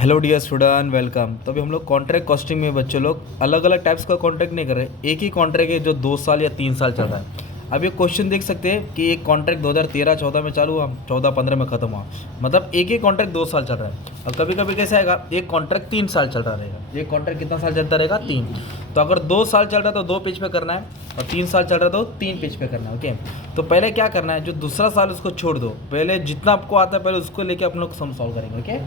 Hello dear student, welcome. तो अभी हम लोग कॉन्ट्रैक्ट कॉस्टिंग में बच्चे लोग अलग अलग टाइप्स का कॉन्ट्रैक्ट नहीं कर रहे, एक ही कॉन्ट्रैक्ट है जो 2 साल या 3 साल चल रहा है। अब ये क्वेश्चन देख सकते हैं कि एक कॉन्ट्रैक्ट 2013-14 में चालू हुआ, 14-15 में ख़त्म हुआ, मतलब एक ही कॉन्ट्रैक्ट 2 साल चल रहा है। और कभी कभी कैसे आएगा, एक कॉन्ट्रैक्ट 3 साल चल रहा रहेगा। एक कॉन्ट्रैक्ट कितना साल चलता रहेगा? 3। तो अगर 2 साल चल रहा है तो 2 पेज पे करना है, और 3 साल चल रहा है तो 3 पेज पे करना है। ओके, तो पहले क्या करना है, जो दूसरा साल उसको छोड़ दो, पहले जितना आपको आता है पहले उसको लेके अपन लोग सम सॉल्व करेंगे। ओके,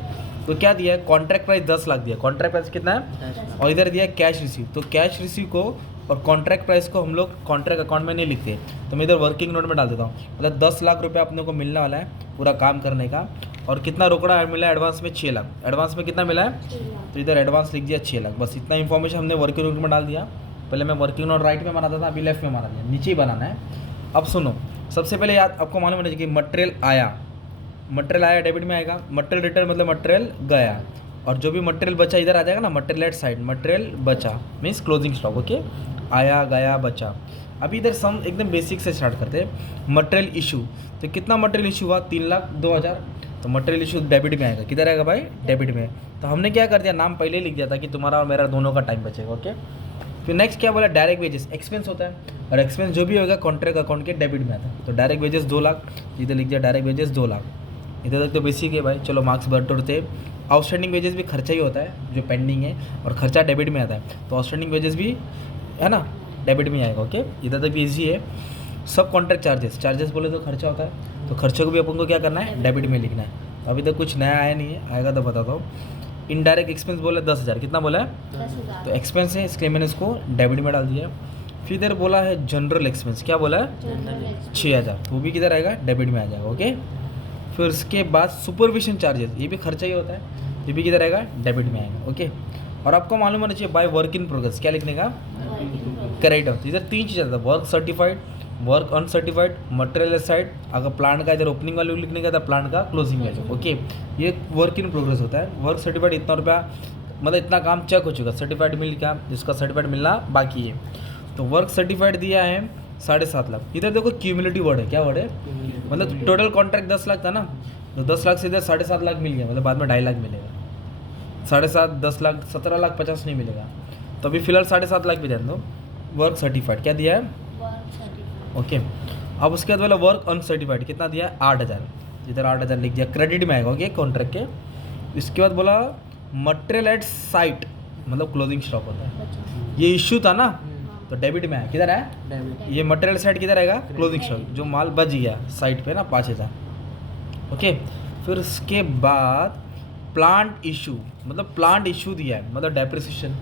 तो क्या दिया है, कॉन्ट्रैक्ट प्राइस 10 लाख दिया, कॉन्ट्रैक्ट प्राइस कितना है, और इधर दिया है कैश रिसीव। तो कैश रिसीव को और कॉन्ट्रैक्ट प्राइस को हम लोग कॉन्ट्रैक्ट अकाउंट में नहीं लिखते, तो मैं इधर वर्किंग नोट में डाल देता हूँ। मतलब 10 लाख रुपये अपने को मिलने वाला है पूरा काम करने का, और कितना रोकड़ा मिला है एडवांस में? 6 लाख। एडवांस में कितना मिला है? तो इधर एडवांस लिख दिया 6 लाख। बस इतना इन्फॉर्मेशन हमने वर्किंग नोट में डाल दिया। पहले मैं वर्किंग नोट राइट में बनाता था, अभी लेफ्ट में बना दिया, नीचे ही बनाना है। अब सुनो, सबसे पहले याद आपको मालूम होना चाहिए कि मटेरियल आया डेबिट में आएगा, मटेरियल रिटर्न मतलब मटेरियल गया, और जो भी मटेरियल बचा इधर आ जाएगा ना, मटेरियल एट साइड, मटेरियल बचा मीन्स क्लोजिंग स्टॉक। ओके, आया गया बचा। अभी इधर सम एकदम बेसिक से स्टार्ट करते हैं। मटेरियल इशू, तो कितना मटेरियल इशू हुआ? 3,02,000। तो मटेरियल इशू डेबिट में आएगा, किधर आएगा भाई? डेबिट में। तो हमने क्या कर दिया, नाम पहले ही लिख दिया था कि तुम्हारा और मेरा दोनों का टाइम बचेगा। ओके, फिर नेक्स्ट क्या बोला, डायरेक्ट वेजेस एक्सपेंस होता है, और एक्सपेंस जो भी होगा कॉन्ट्रैक्ट अकाउंट के डेबिट में आता है। तो डायरेक्ट वेजेस 2 लाख, इधर लिख दिया डायरेक्ट वेजेस 2 लाख। इधर तक तो बेसिक है भाई, चलो मार्क्स बटोरते। आउटस्टैंडिंग वेजेस भी खर्चा ही होता है जो पेंडिंग है, और खर्चा डेबिट में आता है, तो आउटस्टैंडिंग वेजेस भी है ना डेबिट में आएगा। ओके, इधर तक भी ईजी है। सब कॉन्ट्रैक्ट चार्जेस बोले तो खर्चा होता है, तो खर्चे को भी अपन को क्या करना है, डेबिट में लिखना है। अभी तक कुछ नया आया नहीं है, आएगा तो बताता हूँ। इनडायरेक्ट एक्सपेंस बोला 10,000, कितना बोला है? 10,000। तो एक्सपेंस है, इसलिए मैंने इसको डेबिट में डाल दिया। फिर इधर बोला है जनरल एक्सपेंस, क्या बोला है? 6,000, तो वो भी किधर आएगा? डेबिट में आ जाएगा। ओके, फिर उसके बाद सुपरविजन चार्जेस, ये भी खर्चा ही होता है, ये भी किधर आएगा? डेबिट में आएगा। ओके, और आपको मालूम होना चाहिए बाय वर्क इन प्रोग्रेस क्या लिखने का? करेक्ट। तो इधर 3 चीज़ आता है, work certified, work uncertified, material side. अगर प्लांट का इधर ओपनिंग वैल्यू लिखने का था, प्लांट का क्लोजिंग वैल्यू। ओके, ये वर्क इन प्रोग्रेस होता है। वर्क सर्टिफाइड इतना रुपया, मतलब इतना काम चेक हो चुका, सर्टिफाइड मिल गया, जिसका सर्टिफाइड मिलना बाकी है। तो वर्क सर्टिफाइड दिया है 7.5 लाख। इधर देखो क्यूमुलेटिव वर्ड है, क्या वर्ड है? मतलब टोटल कॉन्ट्रैक्ट 10 लाख था ना, तो 10 लाख से इधर 7.5 लाख मिल गया, मतलब बाद में 2.5 लाख मिलेगा। 7.5, 10 लाख, 17 लाख 50 नहीं मिलेगा, तो अभी फिलहाल 7.5 लाख भी ध्यान दो। वर्क सर्टिफाइड क्या दिया है? ओके, अब उसके बाद वाला वर्क अनसर्टिफाइड कितना दिया है? 8,000। इधर 8,000 लिख दिया, क्रेडिट में आएगा। ओके, कॉन्ट्रैक्ट के। इसके बाद बोला मटेरियल एट साइट, मतलब क्लोजिंग स्टॉक होता है, ये इश्यू था ना, तो डेबिट में है, किधर है? ये मटेरियल साइड किधर आएगा? क्लोजिंग स्टॉक, जो माल बच गया साइट पे ना 5,000। ओके, फिर उसके बाद प्लांट इशू, मतलब प्लांट इशू दिया है, मतलब डेप्रिसिएशन,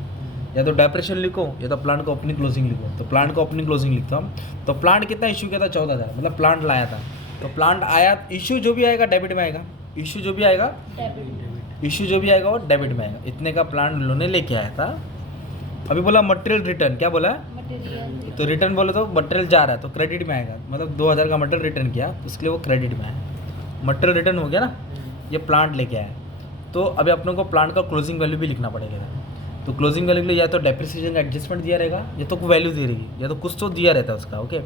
या तो डेप्रेशन लिखो या तो प्लांट का ओपनिंग क्लोजिंग लिखो। तो प्लांट का ओपनिंग क्लोजिंग लिखता हूँ। तो प्लांट कितना इशू किया था? 14,000, मतलब प्लांट लाया था। तो प्लांट आया, इशू जो भी आएगा डेबिट में आएगा, इशू जो भी आएगा वो डेबिट में आएगा। इतने का प्लांट उन्होंने लेके आया था। अभी बोला मटेरियल रिटर्न, क्या बोला? तो रिटर्न बोले तो मटेरियल जा रहा है तो क्रेडिट में आएगा, मतलब 2,000 का मटेरियल रिटर्न किया, तो इसके लिए वो क्रेडिट में आया। मटेरियल रिटर्न हो गया ना, ये प्लांट लेके आया। तो अभी अपनों को प्लांट का क्लोजिंग वैल्यू भी लिखना पड़ेगा। तो क्लोजिंग वैल्यू के लिए या तो डेप्रिसिएशन का एडजस्टमेंट दिया रहेगा, या तो वैल्यू दी रहेगी, या तो कुछ तो दिया रहता है उसका। ओके,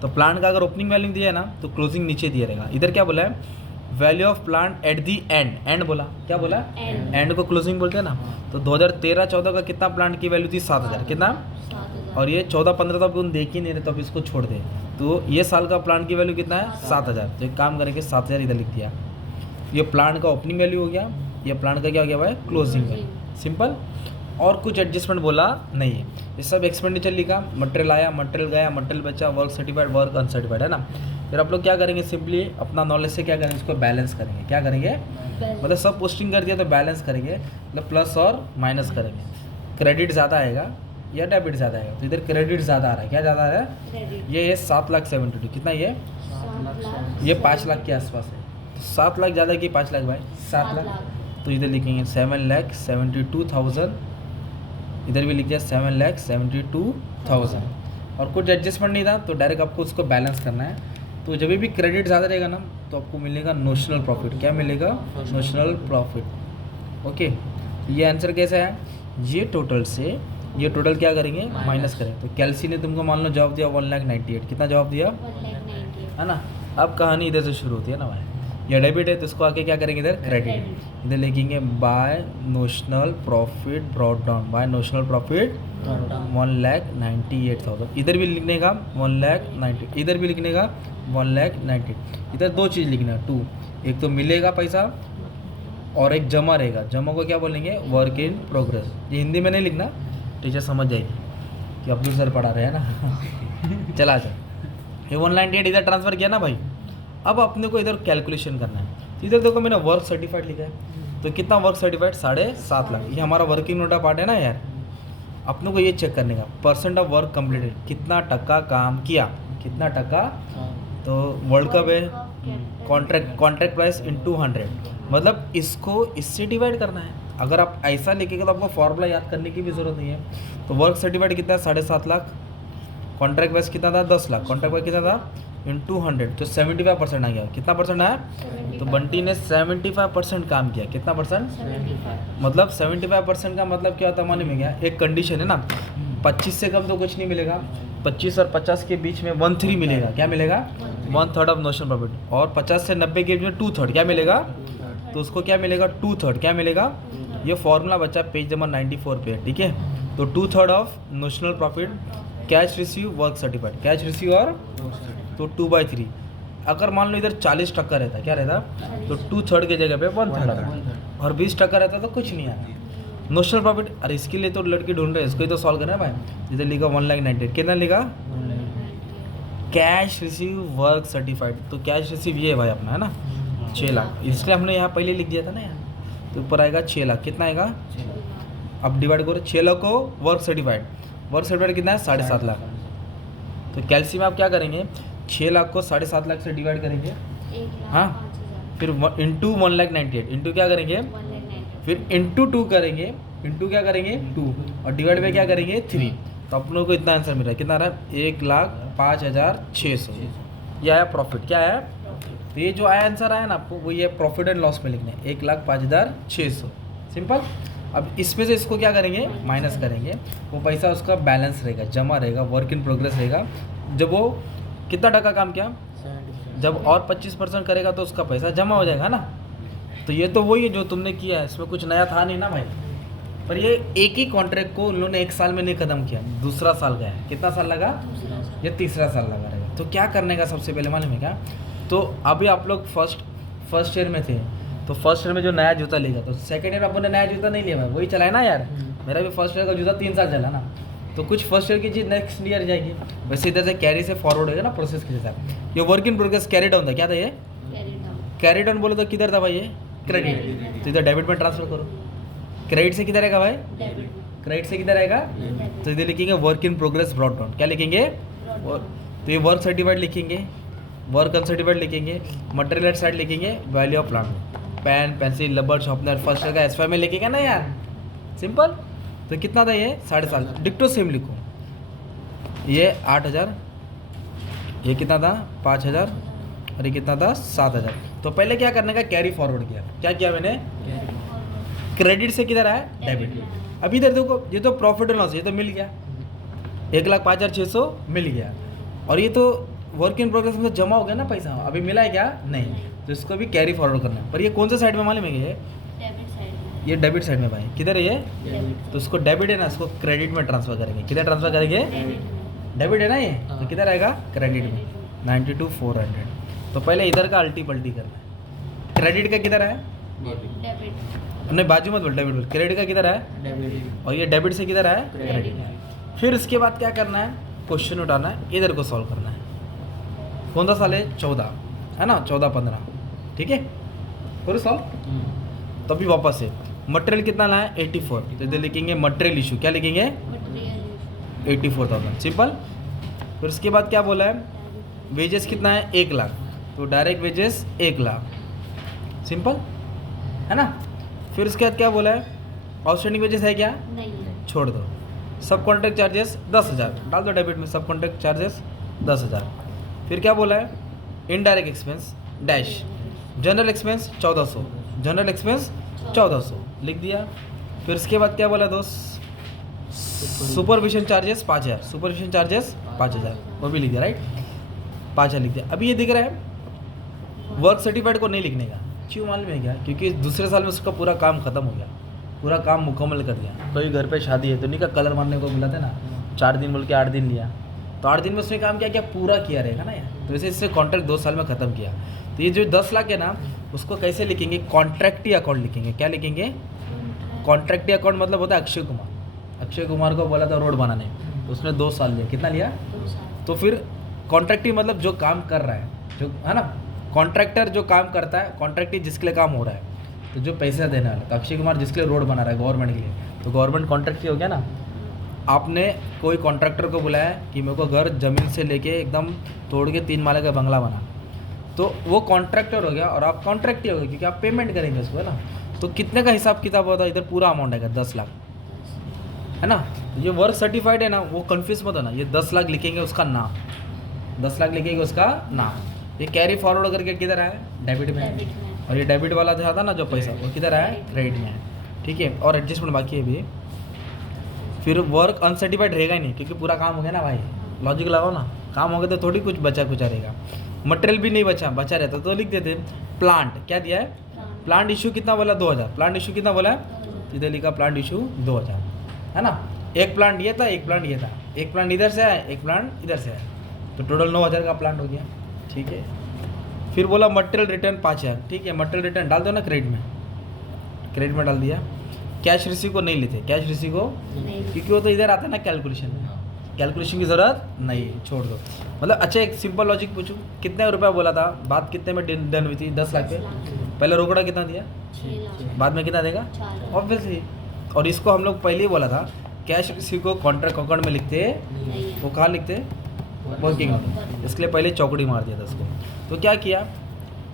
तो प्लांट का अगर ओपनिंग वैल्यू दिया है ना, तो क्लोजिंग नीचे दिया रहेगा। इधर क्या बोला है? Value of plant at the and बोला, क्या बोला? एंड को क्लोजिंग बोलते हैं ना। तो 2013-14 का कितना प्लांट की वैल्यू थी? 7,000, कितना? और ये 14-15 तो अपन देख ही नहीं रहे, तो अब इसको छोड़ दे। तो ये साल का प्लांट की वैल्यू कितना है? 7,000। तो एक काम करेंगे, 7,000 इधर लिख दिया। ये प्लांट का ओपनिंग वैल्यू हो गया, ये प्लांट का क्या हो गया भाई? Closing value. सिंपल, और कुछ एडजस्टमेंट बोला नहीं है। ये सब एक्सपेंडिचर लिखा, मटेरियल आया, मटेरियल गया, मटेरियल बचा, वर्क सर्टिफाइड, वर्क अनसर्टिफाइड, है ना। फिर आप लोग क्या करेंगे, सिंपली अपना नॉलेज से क्या करेंगे, इसको बैलेंस करेंगे। क्या करेंगे? मतलब सब पोस्टिंग कर दिया तो बैलेंस करेंगे, मतलब प्लस और माइनस करेंगे। क्रेडिट ज़्यादा आएगा या डेबिट ज़्यादा आएगा? तो इधर क्रेडिट ज़्यादा आ रहा है, क्या ज़्यादा आ रहा है? ये 7,72,000, कितना ये 5 लाख के आसपास है। तो 7 लाख ज़्यादा कि 5 लाख भाई? 7 लाख। तो इधर लिखेंगे 7,72,000, इधर भी लिख दिया 7,72,000, और कुछ एडजस्टमेंट नहीं था, तो डायरेक्ट आपको उसको बैलेंस करना है। तो जब भी क्रेडिट ज़्यादा रहेगा ना, तो आपको मिलेगा नोशनल प्रॉफिट। क्या मिलेगा? Notional profit. ओके, ये आंसर कैसा है? ये टोटल से ये टोटल क्या करेंगे? माइनस करें। तो कैल्सी ने तुमको मान लो जवाब दिया 1,98,000, कितना जवाब दिया? 1,98,000। है ना। अब कहानी इधर से शुरू होती है ना भाई, या डेबिट है तो इसको आके क्या करेंगे इधर क्रेडिट। इधर लिखेंगे by notional profit brought down, by notional profit 1,98,000। इधर भी लिखने का 1,90,000, इधर भी लिखने का 1,90,000। इधर दो चीज़ लिखना है, 2, एक तो मिलेगा पैसा और एक जमा रहेगा। जमा को क्या बोलेंगे, वर्क इन प्रोग्रेस। ये हिंदी में नहीं लिखना, टीचर समझ जाएगी कि अब्दुल सर पढ़ा रहे हैं ना। चला ये 198 इधर ट्रांसफ़र किया ना भाई। अब अपने को इधर कैलकुलेशन करना है। इधर देखो मैंने वर्क सर्टिफाइड लिखा है, तो कितना वर्क सर्टिफाइड, 7.5 लाख। ये हमारा वर्किंग नोटा पार्ट है ना यार। अपने को ये चेक करने का परसेंट ऑफ वर्क कम्प्लीटेड, कितना टक्का काम किया, कितना टक्का। तो वर्ल्ड कप है, कॉन्ट्रैक्ट प्राइस इंटू 100, मतलब इसको इससे डिवाइड करना है। अगर आप ऐसा लिखेगा तो आपको फॉर्मूला याद करने की भी ज़रूरत नहीं है। तो वर्क सर्टिफाइड कितना है, 7.5 लाख। कॉन्ट्रैक्ट प्राइस कितना था, 10 लाख। कॉन्ट्रैक्ट प्राइस कितना था, इंटू 100, तो 75% आ गया। कितना परसेंट आया, तो बंटी ने 75% काम किया। कितना परसेंट, 75। मतलब 75% का मतलब क्या होता है मालूम है क्या, एक कंडीशन है ना, 25 से कम तो कुछ नहीं मिलेगा, 25 और 50 के बीच में 1/3 मिलेगा। क्या मिलेगा, 1/3 ऑफ नोशनल प्रॉफिट। और 50 से 90 के बीच में 2/3 क्या मिलेगा, तो उसको क्या मिलेगा, 2/3 क्या मिलेगा। ये फॉर्मूला बच्चा पेज नंबर 94 पे है, ठीक है। तो 2/3 of notional profit cash receive work certified, cash receive और तो 2/3। अगर मान लो इधर 40% रहता, क्या रहता, तो 2/3 की जगह पे 1/3 आता, और 20% रहता तो कुछ नहीं आता। नोशनल प्रॉफिट, अरे इसके लिए तो लड़की ढूंढ रहे हैं, इसको ही तो सॉल्व करना है भाई। इधर लिखा 1,90,000, कितना लिखा, कैश रिसीव वर्क सर्टिफाइड। तो कैश रिसीव ये है भाई अपना, है ना, 6 लाख। इसलिए हमने यहाँ पहले लिख दिया था ना यार। तो ऊपर आएगा 6 लाख, कितना आएगा, अब डिवाइड करो 6 लाख को वर्क सर्टिफाइड। वर्क सर्टिफाइड कितना है, 7.5 लाख। तो कैलसी में आप क्या करेंगे, 6 लाख को 7.5 लाख से डिवाइड करेंगे, हाँ, फिर इंटू 1,98,000, इंटू क्या करेंगे, फिर इंटू 2 करेंगे, इंटू क्या करेंगे 2, और डिवाइड में क्या करेंगे 3। तो अपन लोग को इतना आंसर मिल रहा है, कितना आ रहा है, 1,05,600। ये आया प्रॉफिट, क्या आया, तो ये जो आया आंसर आया ना आपको, वो ये प्रॉफिट एंड लॉस में लिखना है, 1,05,600। सिंपल। अब इसमें से इसको क्या करेंगे, माइनस करेंगे। वो पैसा उसका बैलेंस रहेगा, जमा रहेगा, वर्क इन प्रोग्रेस रहेगा। जब वो कितना टका काम किया, जब और 25% करेगा तो उसका पैसा जमा हो जाएगा ना। तो ये तो वही है जो तुमने किया है, इसमें कुछ नया था नहीं ना भाई। पर ये एक ही कॉन्ट्रैक्ट को उन लोगों ने 1 साल में नहीं ख़त्म किया, दूसरा साल गया है। कितना साल लगा, ये तीसरा साल लगा रहेगा। तो क्या करने का सबसे पहले मालूम है क्या, तो अभी आप लोग फर्स्ट ईयर में थे, तो फर्स्ट ईयर में जो नया जूता लेगा, तो सेकंड ईयर अपन ने नया जूता नहीं लिया भाई, वही चलाए ना यार। मेरा भी फर्स्ट ईयर का जूता 3 साल चला ना, तो कुछ फर्स्ट ईयर की चीज़ नेक्स्ट ईयर जाएगी। वैसे इधर से कैरी से फॉरवर्ड होगा ना प्रोसेस के साथ। ये work in progress carry down था, क्या था ये, कैरी डाउन बोलो तो किधर था भाई, ये क्रेडिट। तो इधर डेबिट में ट्रांसफर करो, क्रेडिट से किधर आएगा भाई, क्रेडिट से किधर आएगा, तो इधर लिखेंगे work in progress brought down. क्या लिखेंगे, तो ये वर्क सर्टिफाइड लिखेंगे, वर्क अनसर्टिफाइड लिखेंगे, मटेरियल साइड लिखेंगे, value of plant, pen pencil rubber sharpener first year का एसवाई में लिखेगा ना यार, सिंपल। तो कितना था ये, 7.5। डिक्टो सेम लिखो, ये 8,000, ये कितना था 5,000, और ये कितना था 7,000। तो पहले क्या करने का, कैरी फॉरवर्ड किया। क्या किया मैंने, क्रेडिट से किधर आया, डेबिट। अभी इधर देखो, ये तो प्रॉफिट एंड लॉस, ये तो मिल गया, 1,05,600 मिल गया। और ये तो वर्क इन प्रोग्रेस में जमा हो गया ना पैसा, अभी मिला है क्या, नहीं। तो इसको भी कैरी फॉरवर्ड करना है। पर ये कौन सा साइड में मालूम है, ये डेबिट साइड में भाई। किधर है ये, तो इसको डेबिट है ना, इसको क्रेडिट में ट्रांसफर करेंगे। किधर ट्रांसफर करेंगे, डेबिट है ना ये, तो किधर आएगा, क्रेडिट में 92,400। तो पहले इधर का अल्टी पल्टी करना है। क्रेडिट का किधर है, नहीं बाजू मत बोल, डेबिट बोल, क्रेडिट का किधर है, और ये डेबिट से किधर है, क्रेडिट। फिर इसके बाद क्या करना है, क्वेश्चन उठाना है, इधर को सॉल्व करना है। कौन सा साल है, 14 है ना, 14-15, ठीक है, करो सॉल्व। तभी वापस से मटेरियल कितना लाया, 84। तो इधर लिखेंगे मटेरियल इशू, क्या लिखेंगे, 84,000, सिंपल। फिर उसके बाद क्या बोला है, वेजेस कितना है, 1 लाख, तो डायरेक्ट वेजेस 1 लाख, सिंपल है ना। फिर उसके बाद क्या बोला है, आउटस्टैंडिंग वेजेस है क्या, नहीं, छोड़ दो। सब कॉन्ट्रैक्ट चार्जेस 10,000 डाल दो डेबिट में, सब कॉन्ट्रैक्ट चार्जेस 10,000। फिर क्या बोला है, indirect expense dash, general expense 1400, general expense 1400 लिख दिया। फिर उसके बाद क्या बोला दोस्त, सुपरविजन चार्जेस 5,000, सुपरविजन चार्जेस 5,000, वो भी लिख दिया, राइट, 5,000 लिख दिया। अभी ये दिख रहा है वर्क सर्टिफाइड को नहीं लिखने का, क्यों मालूम है क्या? क्योंकि दूसरे साल में उसका पूरा काम खत्म हो गया, पूरा काम मुकम्मल कर दिया। कोई घर पे शादी है तो नहीं का कलर मारने को मिला था ना, 4 दिन बोल के 8 दिन लिया, तो 8 दिन में उसने काम क्या पूरा किया रहेगा ना यार। तो वैसे इससे कॉन्ट्रैक्ट 2 साल में ख़त्म किया। तो ये जो 10 लाख है ना, उसको कैसे लिखेंगे? कॉन्ट्रैक्टी अकाउंट लिखेंगे। क्या लिखेंगे? कॉन्ट्रैक्टी अकाउंट मतलब होता है अक्षय कुमार। अक्षय कुमार को बोला था रोड बनाने, तो उसने 2 साल लिया। कितना लिया? तो फिर कॉन्ट्रैक्टी मतलब जो काम कर रहा है, जो है ना, कॉन्ट्रैक्टर जो काम करता है, कॉन्ट्रैक्टी जिसके लिए काम हो रहा है, तो जो पैसे देने वाला, तो अक्षय कुमार जिसके लिए रोड बना रहा है गवर्नमेंट के लिए, तो गवर्नमेंट कॉन्ट्रैक्टी हो गया ना। आपने कोई कॉन्ट्रैक्टर को बुलाया कि मेरे को घर ज़मीन से लेके एकदम तोड़ के 3 माले का बंगला बना, तो वो कॉन्ट्रैक्टर हो गया और आप कॉन्ट्रैक्टी हो गए, क्योंकि आप पेमेंट करेंगे उसको, है ना। तो कितने का हिसाब किताब होता है? इधर पूरा अमाउंट आएगा 10 लाख, है ना। तो ये वर्क सर्टिफाइड है ना, वो कन्फ्यूज मत होना। ये 10 लाख लिखेंगे उसका नाम, 10 लाख लिखेंगे उसका नाम। ये कैरी फॉरवर्ड करके किधर आया? डेबिट में। और ये डेबिट वाला जो था ना जो पैसा, वो किधर आया? क्रेडिट में है, ठीक है। और एडजस्टमेंट बाकी है भी। फिर वर्क अनसर्टिफाइड रहेगा ही नहीं, क्योंकि पूरा काम हो गया ना भाई। लॉजिक लगाओ ना, काम हो गया तो थोड़ी कुछ बचा कुचा रहेगा। मटेरियल भी नहीं बचा रहता तो लिख देते प्लांट। क्या दिया है? प्लांट इशू कितना बोला? 2000। प्लांट इशू कितना बोला? इधर लिखा प्लांट इशू 2000, है ना। एक प्लांट ये था, एक प्लांट ये था, एक प्लांट इधर से आया, एक प्लांट इधर से आया, तो टोटल 9000 का प्लांट हो गया, ठीक है। फिर बोला मटेरियल रिटर्न 5000, ठीक है। मटेरियल रिटर्न डाल दो ना क्रेडिट में, क्रेडिट में डाल दिया। कैश रिसीव को नहीं लेते, कैश रिसीव को, क्योंकि वो तो इधर आता है ना कैलकुलेशन में, कैलकुलेशन की ज़रूरत नहीं है, छोड़ दो। मतलब अच्छा एक सिंपल लॉजिक पूछूं, कितने रुपया बोला था? बात कितने में डन हुई थी? 10 लाख पे। पहले रोकड़ा कितना दिया? 6 लाख। बाद में कितना देगा? ऑब्वियसली। और इसको हम लोग पहले ही बोला था, कैश रिसीव को कॉन्ट्रैक्ट अकाउंट में लिखते, वो कहाँ लिखते? वर्किंग में। इसके लिए पहले चौकड़ी मार दिया था उसको। तो क्या किया?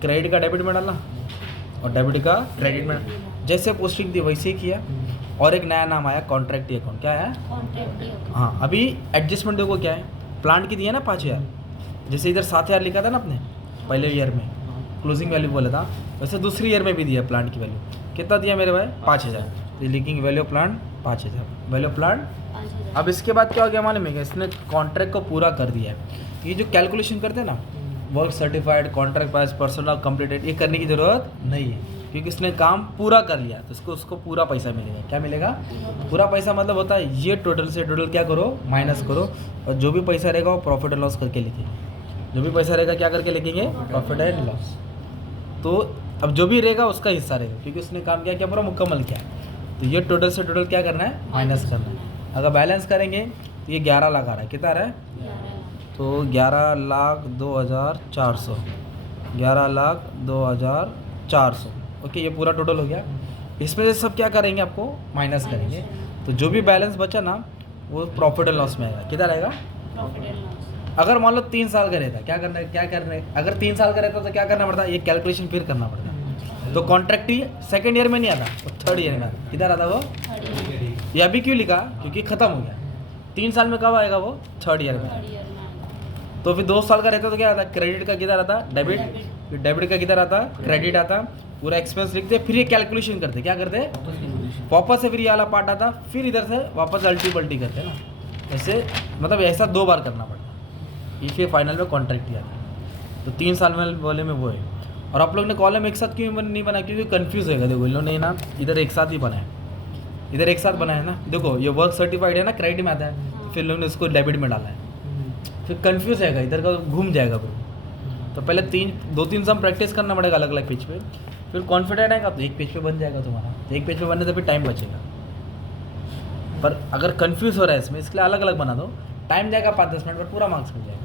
क्रेडिट का डेबिट में डालना और डेबिट का क्रेडिट में, जैसे पोस्टिंग थी वैसे ही किया। और एक नया नाम आया कॉन्ट्रैक्टी अकाउंट। क्या है? कॉन्ट्रैक्टी अकाउंट। हाँ, अभी एडजस्टमेंट देखो क्या है। प्लांट की दिया ना 5000, जैसे इधर 7000 लिखा था ना अपने पहले ईयर में, क्लोजिंग वैल्यू बोला था, वैसे दूसरी ईयर में भी दिया प्लांट की वैल्यू। कितना दिया मेरे भाई? 5000। तो लिखेंगे value of plant 5000, value of plant 5000। अब इसके बाद क्या हो गया मालूम है? इसने कॉन्ट्रैक्ट को पूरा कर दिया है। ये जो कैलकुलेशन करते हैं ना, work certified, contract pass, person of completed, ये करने की ज़रूरत नहीं है, क्योंकि इसने काम पूरा कर लिया, तो उसको पूरा पैसा मिलेगा। क्या मिलेगा? पूरा पैसा। मतलब होता है ये टोटल से टोटल क्या करो? माइनस करो, और जो भी पैसा रहेगा वो प्रॉफिट एंड लॉस करके लिखेंगे। जो भी पैसा रहेगा क्या करके लिखेंगे? Profit and loss. तो अब जो भी रहेगा उसका हिस्सा रहेगा, क्योंकि उसने काम क्या पूरा मुकम्मल किया। तो ये टोटल से टोटल क्या करना है? माइनस करना है। अगर बैलेंस करेंगे तो ये 11 लाख आ रहा है। कितना आ रहा है? तो 11,02,400, 11,02,400। ओके, ये पूरा टोटल हो गया। इसमें से सब क्या करेंगे? आपको माइनस करेंगे। तो जो भी बैलेंस बचा ना, वो प्रॉफिट एंड लॉस में आएगा। कितना रहेगा? Profit and loss. अगर मान लो 3 साल का रहता, क्या करना है? अगर 3 साल का रहता तो क्या करना पड़ता? ये कैलकुलेशन फिर करना पड़ता। तो कॉन्ट्रैक्ट ही सेकेंड ईयर में नहीं आता, वो 3rd ईयर में आता। किधर आता वो? 3rd year. ये अभी क्यों लिखा? क्योंकि ख़त्म हो गया। 3 साल में कब आएगा वो? 3rd ईयर में। तो फिर 2 साल का रहता तो क्या आता? क्रेडिट का किधर आता? डेबिट। फिर डेबिट का किधर आता? क्रेडिट आता। पूरा एक्सपेंस लिखते, फिर ये कैलकुलेशन करते। क्या करते? वापस से फिर ये वाला पार्ट आता, फिर इधर से वापस अल्टी पल्टी करते हैं ना। ऐसे मतलब ऐसा 2 बार करना पड़ता है, इसलिए फाइनल में कॉन्ट्रैक्ट ही आता है। तो 3 साल में वाले में वो है। और आप लोग ने कॉलम एक साथ क्यों नहीं बना? क्योंकि कन्फ्यूज़ होगा। देखो इन लोगों ने ना इधर एक साथ ही बनाया, इधर एक साथ बनाया ना। देखो ये वर्क सर्टिफाइड है ना, क्रेडिट में आता है, फिर लोगों ने इसको डेबिट में डाला है, फिर कन्फ्यूज़ रहेगा, इधर का घूम जाएगा ब्रो। तो पहले 2-3 सम प्रैक्टिस करना पड़ेगा अलग अलग पेज पे, फिर कॉन्फिडेंट आएगा तो एक पेज पे बन जाएगा तुम्हारा। तो एक पेज पे बनने से फिर टाइम बचेगा। पर अगर कन्फ्यूज़ हो रहा है इसमें, इसके लिए अलग अलग बना दो, टाइम जाएगा 5-10 मिनट पर, पूरा मार्क्स मिल जाएगा।